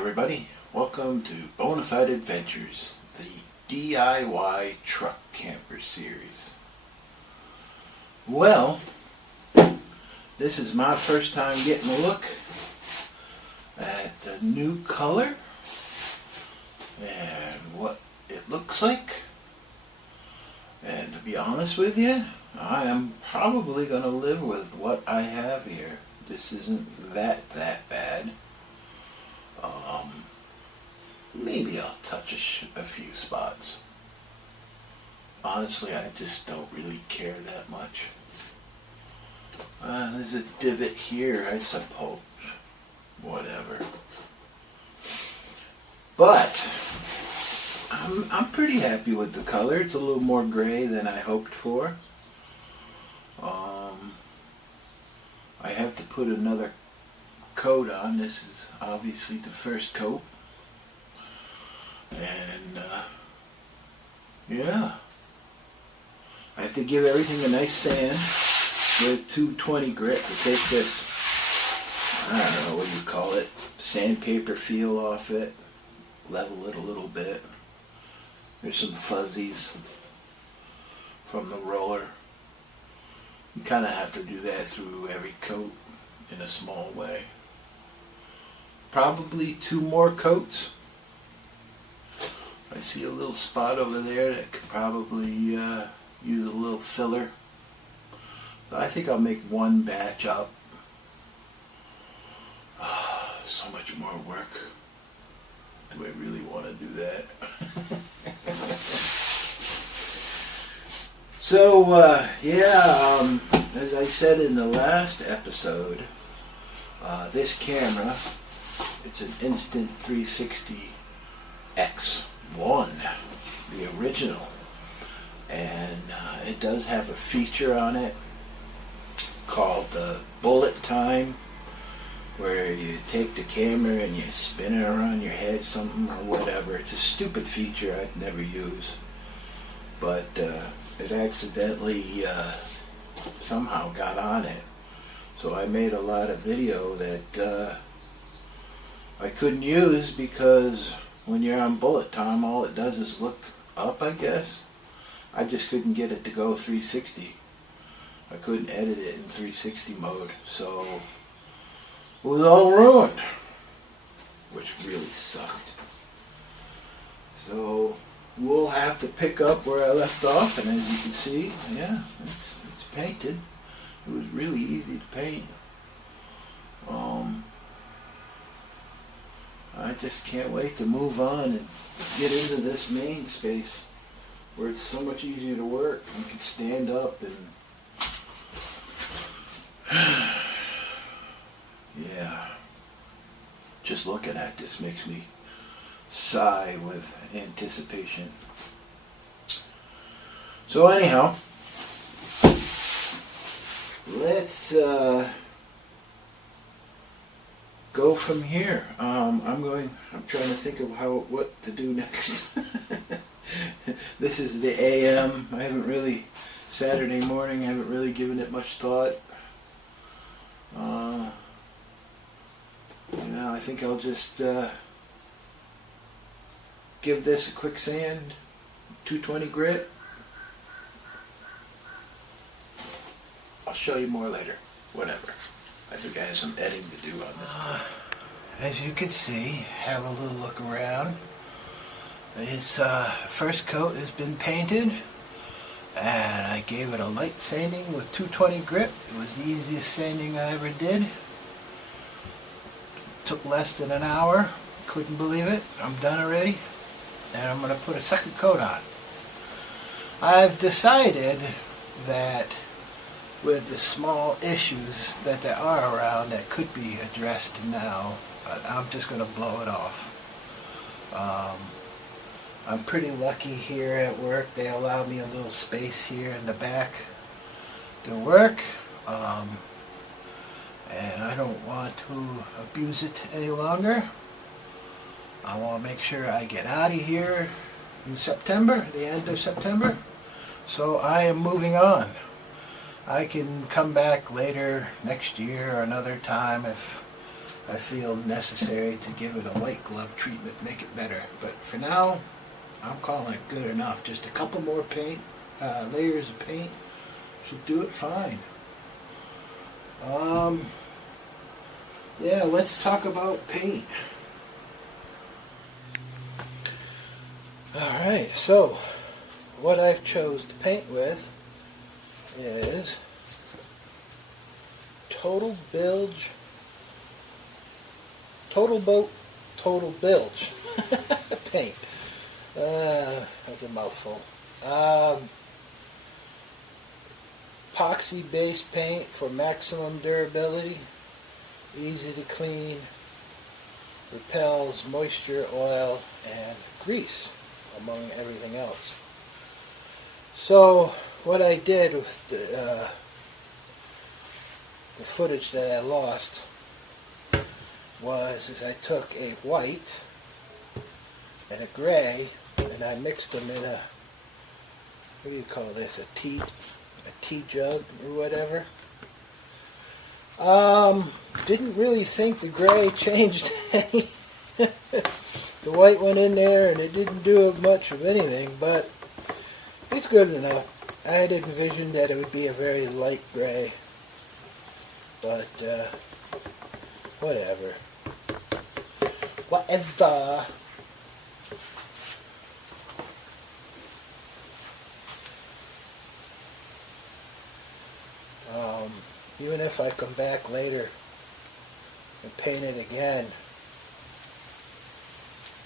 everybody, welcome to Bonafide Adventures, the DIY truck camper series. Well, this is my first time getting a look at the new color and what it looks like. And to be honest with you, I am probably going to live with what I have here. This isn't that bad. Maybe I'll touch a few spots. Honestly, I just don't really care that much. There's a divot here, I suppose. Whatever. But I'm pretty happy with the color. It's a little more gray than I hoped for. I have to put another coat on. This is obviously the first coat. And yeah, I have to give everything a nice sand with 220 grit to take this, I don't know what you call it, sandpaper feel off it, level it a little bit. There's some fuzzies from the roller. You kind of have to do that through every coat in a small way. Probably 2 more coats. I see a little spot over there that could probably use a little filler. So I think I'll make one batch up. So much more work. Do I really want to do that? So, as I said in the last episode, this camera, it's an Instant 360 X1, the original, and it does have a feature on it called the bullet time, where you take the camera and you spin it around your head, something or whatever. It's a stupid feature I'd never use, but it accidentally somehow got on it, so I made a lot of video that I couldn't use because when you're on bullet time, all it does is look up, I guess. I just couldn't get it to go 360. I couldn't edit it in 360 mode, so it was all ruined, which really sucked. So we'll have to pick up where I left off, and as you can see, yeah, it's painted. It was really easy to paint. I just can't wait to move on and get into this main space where it's so much easier to work. You can stand up and yeah, just looking at this makes me sigh with anticipation. So anyhow, let's go from here. I'm trying to think of what to do next. This is the AM. I haven't really, Saturday morning, I haven't really given it much thought. I think I'll just give this a quick sand, 220 grit. I'll show you more later. Whatever. I think I have some editing to do on this thing. As you can see, have a little look around. Its first coat has been painted, and I gave it a light sanding with 220 grit. It was the easiest sanding I ever did. It took less than an hour. Couldn't believe it. I'm done already, and I'm going to put a second coat on. I've decided that with the small issues that there are around that could be addressed now, I'm just going to blow it off. I'm pretty lucky here at work. They allow me a little space here in the back to work, and I don't want to abuse it any longer. I want to make sure I get out of here in September, the end of September, so I am moving on. I can come back later next year or another time if I feel necessary to give it a white glove treatment, make it better. But for now, I'm calling it good enough. Just a couple more layers of paint should do it fine. Yeah, let's talk about paint. Alright, so what I've chose to paint with is Total Bilge paint. That's a mouthful. Epoxy based paint for maximum durability, easy to clean, repels moisture, oil, and grease, among everything else. So what I did with the footage that I lost was I took a white and a gray and I mixed them in a, what do you call this, a tea jug or whatever. Didn't really think the gray changed any. The white went in there and it didn't do much of anything, but it's good enough. I had envisioned that it would be a very light gray, but whatever. Whatever. Even if I come back later and paint it again,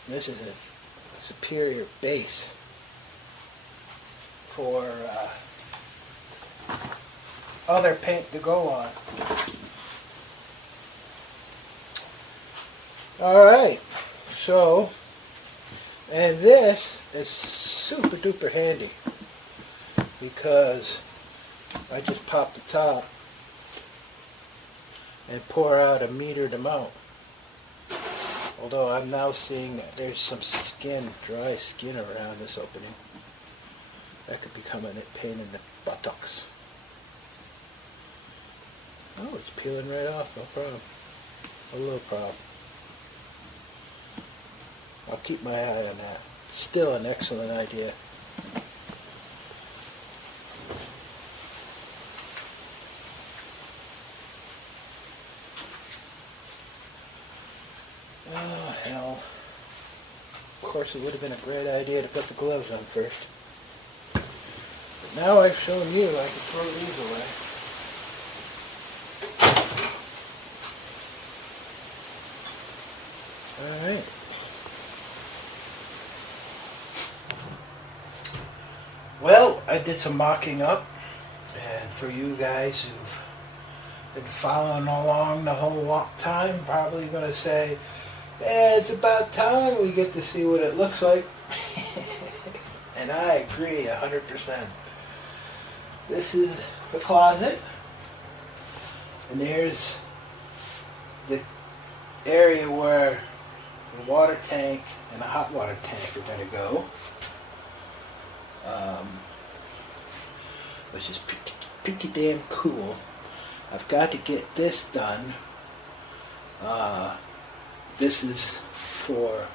this is a superior base for other paint to go on. Alright, so, and this is super duper handy because I just pop the top and pour out a metered amount. Although I'm now seeing that there's some dry skin around this opening. That could become a pain in the buttocks. Oh, it's peeling right off, no problem. A little problem. I'll keep my eye on that. Still an excellent idea. Oh, hell. Of course, it would have been a great idea to put the gloves on first. But now I've shown you, I can throw these away. Alright. Well, I did some mocking up, and for you guys who've been following along the whole walk time, probably going to say, yeah, it's about time we get to see what it looks like. And I agree 100%. This is the closet, and there's the area where the water tank and the hot water tank are going to go, which is pretty damn cool. I've got to get this done. This is for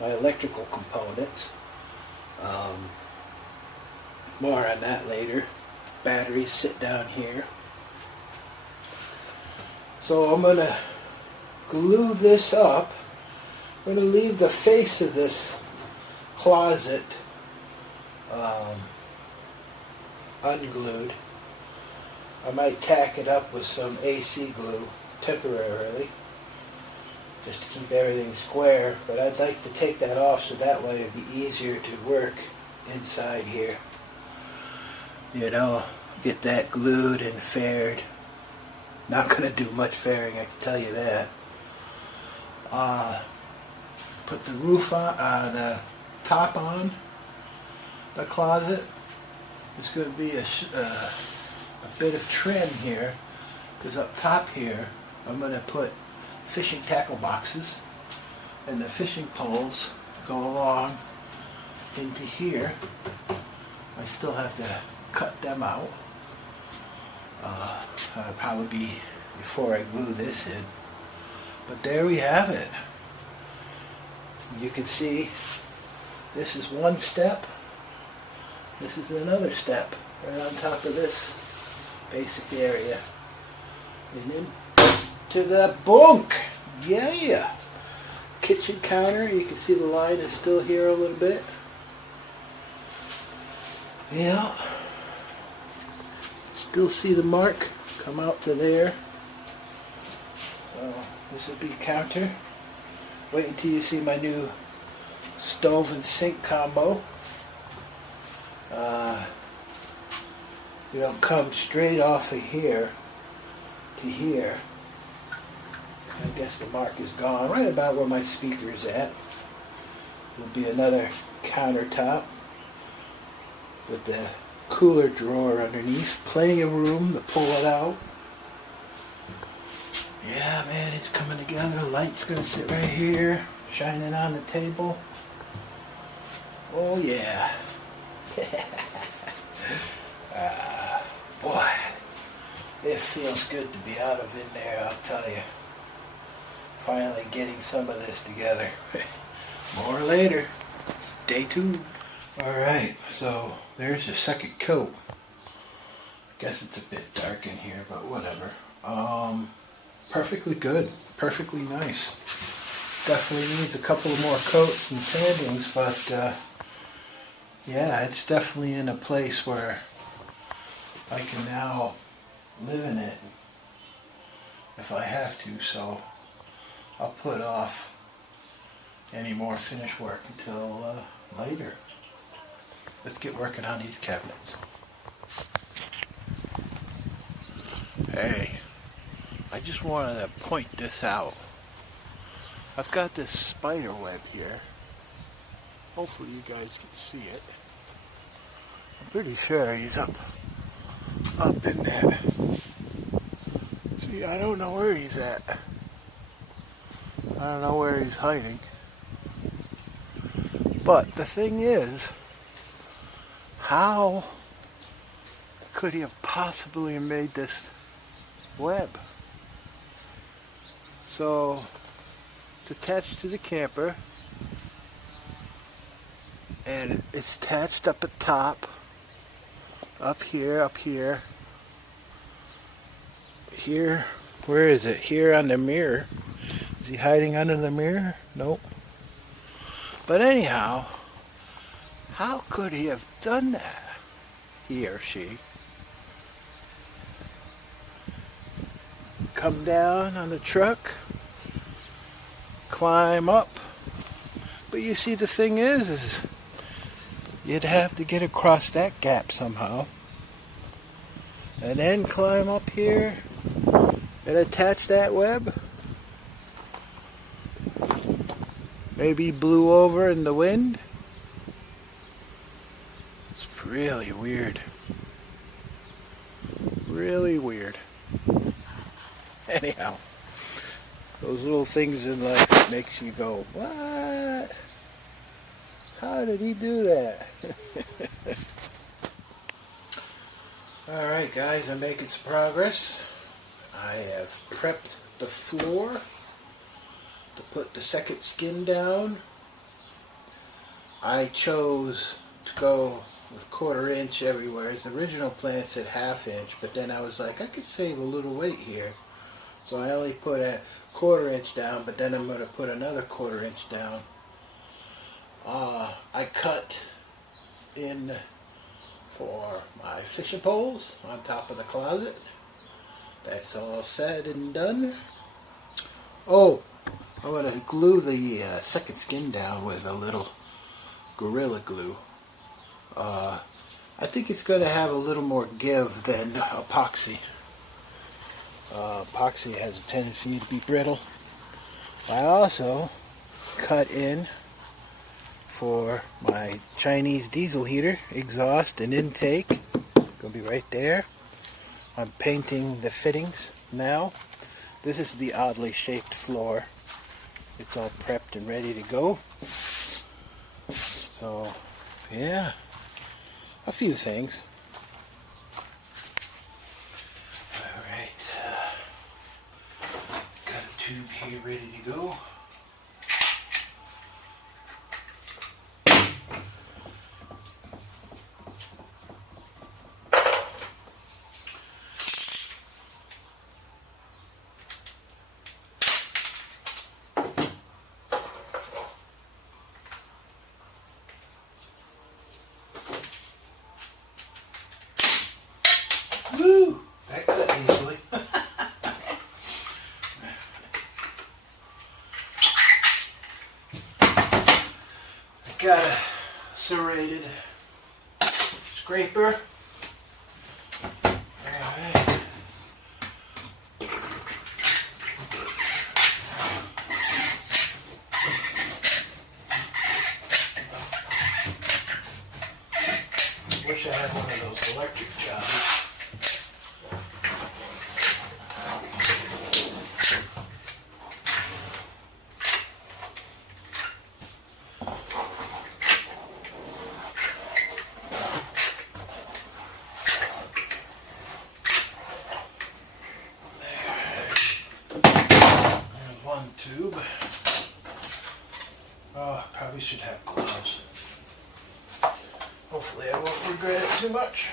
my electrical components. More on that later. Batteries sit down here. So I'm going to glue this up. I'm going to leave the face of this closet unglued. I might tack it up with some AC glue temporarily, just to keep everything square, but I'd like to take that off so that way it'd be easier to work inside here. You know, get that glued and faired. Not going to do much fairing, I can tell you that. Put the roof on, the top on the closet. There's going to be a bit of trim here, because up top here I'm going to put fishing tackle boxes, and the fishing poles go along into here. I still have to cut them out. That'll probably be before I glue this in. But there we have it. You can see this is one step. This is another step right on top of this basic area. And then to the bunk. Yeah. Kitchen counter. You can see the line is still here a little bit. Yeah. Still see the mark come out to there. This would be counter. Wait until you see my new stove and sink combo. It'll come straight off of here to here. I guess the mark is gone. Right about where my speaker is at. Will be another countertop with the cooler drawer underneath. Plenty of room to pull it out. Yeah, man, it's coming together. The light's gonna sit right here, shining on the table. Oh yeah. Boy, it feels good to be out of in there, I'll tell you. Finally getting some of this together. More later. Stay tuned. Alright, so there's your second coat. I guess it's a bit dark in here, but whatever. Perfectly good. Perfectly nice. Definitely needs a couple more coats and sandings, but yeah, it's definitely in a place where I can now live in it if I have to, so I'll put off any more finish work until later. Let's get working on these cabinets. Hey, I just wanted to point this out. I've got this spider web here. Hopefully you guys can see it. I'm pretty sure he's up in there. See, I don't know where he's at. I don't know where he's hiding. But the thing is, how could he have possibly made this web? So it's attached to the camper, and it's attached up at top, up here, here, where is it? Here on the mirror. Is he hiding under the mirror? Nope. But anyhow, how could he have done that? He or she. Come down on the truck, climb up. But you see, the thing is you'd have to get across that gap somehow. And then climb up here and attach that web. Maybe blew over in the wind. It's really weird. Really weird. Anyhow, those little things in life that makes you go, what? How did he do that? Alright guys, I'm making some progress. I have prepped the floor to put the second skin down. I chose to go with 1/4 inch everywhere. The original plan said 1/2 inch, but then I was like, I could save a little weight here. So I only put a 1/4 inch down, but then I'm going to put another 1/4 inch down. I cut in for my fishing poles on top of the closet. That's all said and done. Oh, I'm going to glue the second skin down with a little Gorilla Glue. I think it's going to have a little more give than epoxy. Epoxy has a tendency to be brittle. I also cut in for my Chinese diesel heater, exhaust and intake. Going to be right there. I'm painting the fittings now. This is the oddly shaped floor. It's all prepped and ready to go. So, yeah, a few things. Alright, got to tube here ready to go. Woo! That cut easily. I got a serrated scraper. Alright. Wish I had one of those electric jobs. One tube. Oh, probably should have gloves. Hopefully I won't regret it too much.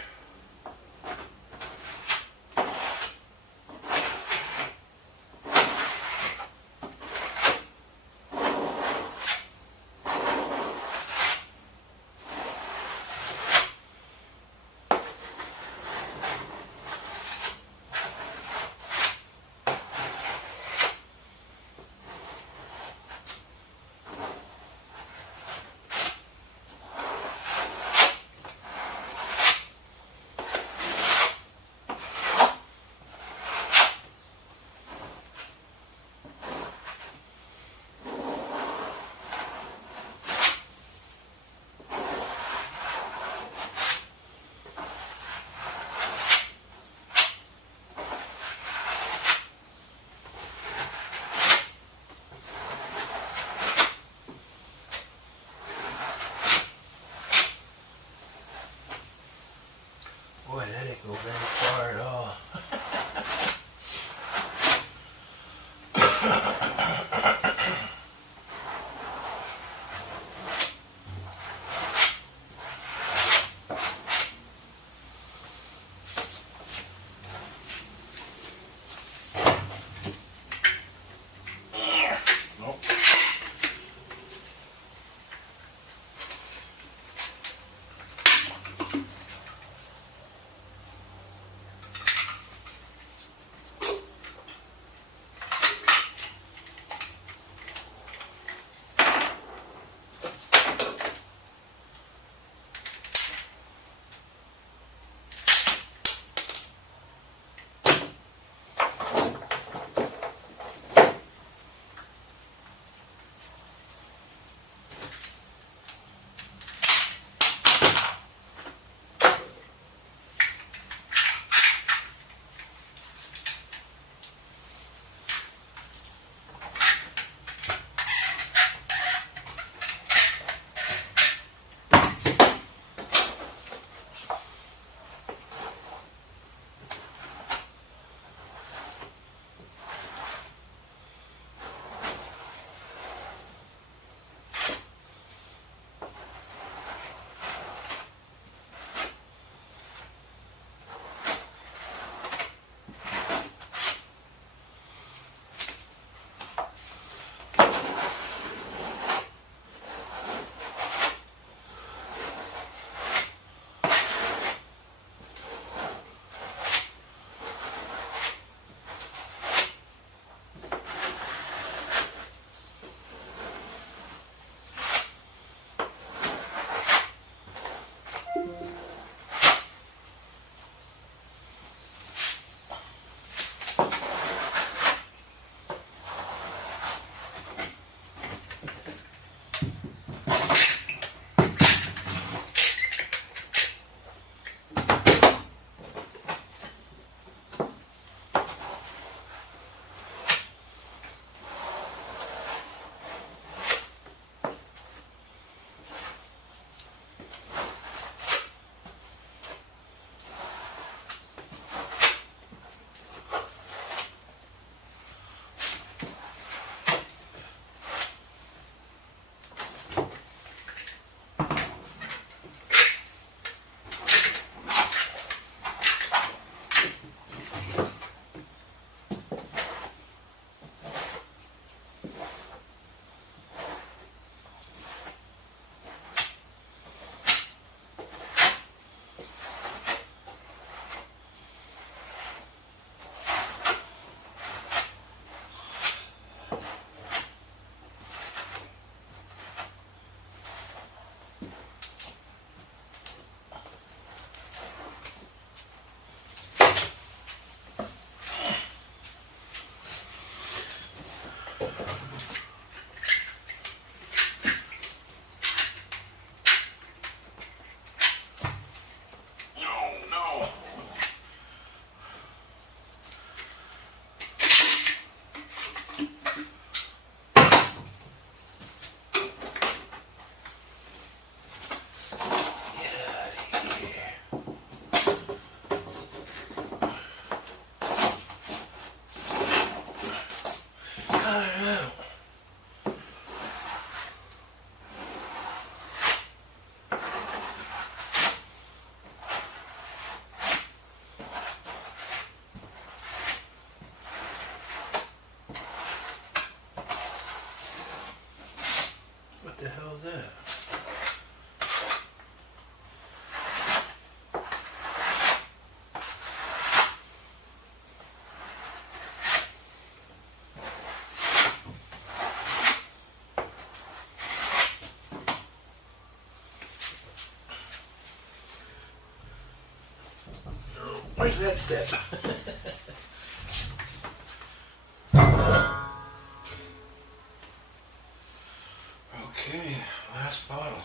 I don't know. What the hell is that? Where's that step? Okay, last bottle.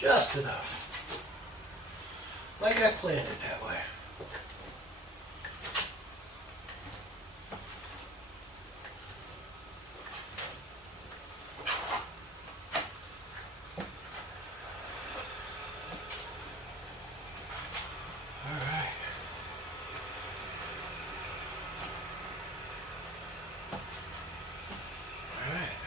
Just enough. Like I planned it that way. Alright. Alright.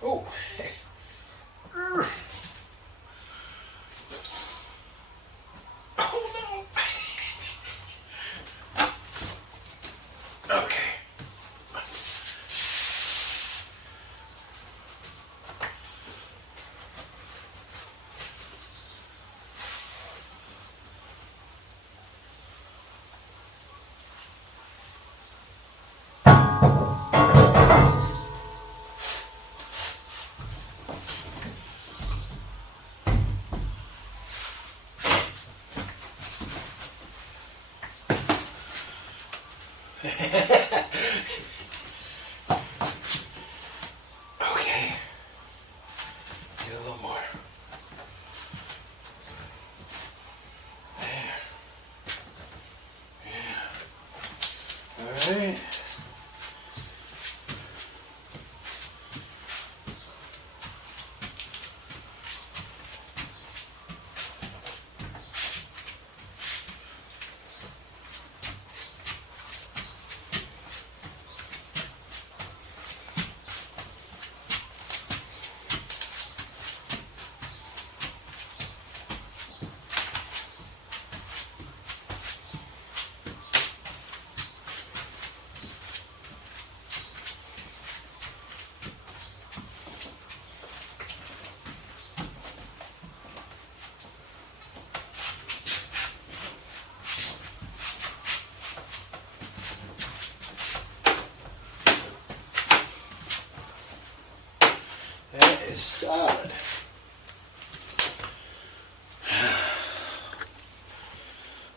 Oh. Oh no. Okay. Okay. Get a little more. There. Yeah. All right.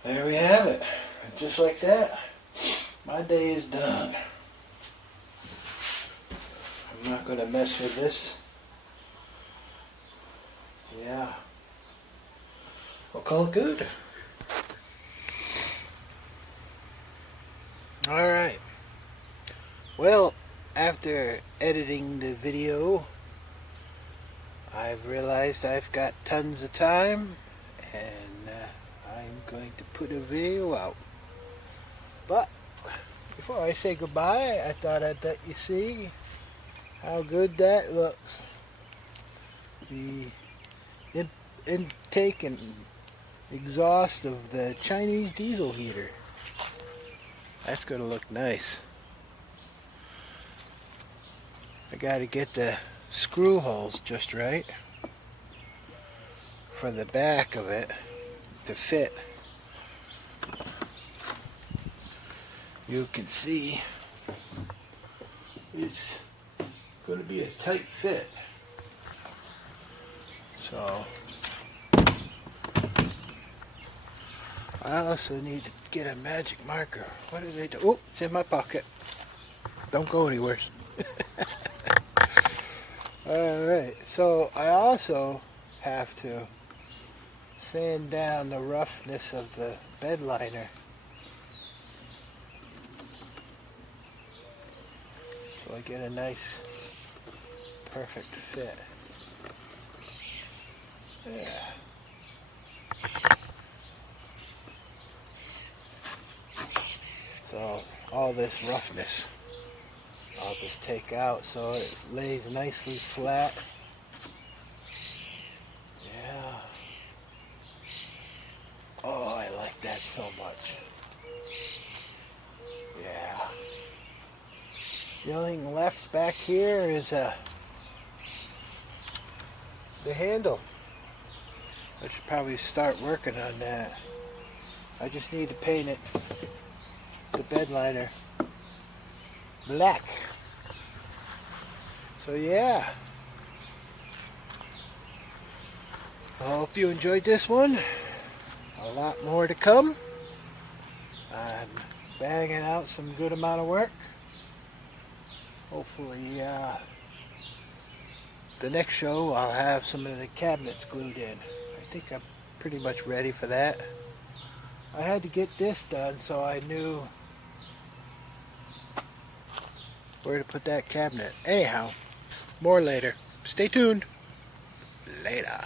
there we have it. And just like that, my day is done. I'm not going to mess with this. Yeah. I'll call it good. Alright. Well, after editing the video, I've realized I've got tons of time, and I'm going to put a video out. But before I say goodbye, I thought I'd let you see how good that looks. The intake and exhaust of the Chinese diesel heater. That's going to look nice. I got to get the screw holes just right for the back of it to fit. You can see it's going to be a tight fit. So I also need to get a magic marker. What did I do? Oh, it's in my pocket. Don't go anywhere. Alright, so I also have to sand down the roughness of the bed liner. So I get a nice, perfect fit. Yeah. So all this roughness I'll just take out so it lays nicely flat. Yeah. Oh, I like that so much. Yeah. The only thing left back here is the handle. I should probably start working on that. I just need to paint it, the bed liner, black. So yeah, I hope you enjoyed this one. A lot more to come. I'm banging out some good amount of work. Hopefully the next show I'll have some of the cabinets glued in. I think I'm pretty much ready for that. I had to get this done so I knew where to put that cabinet. Anyhow, more later. Stay tuned. Later.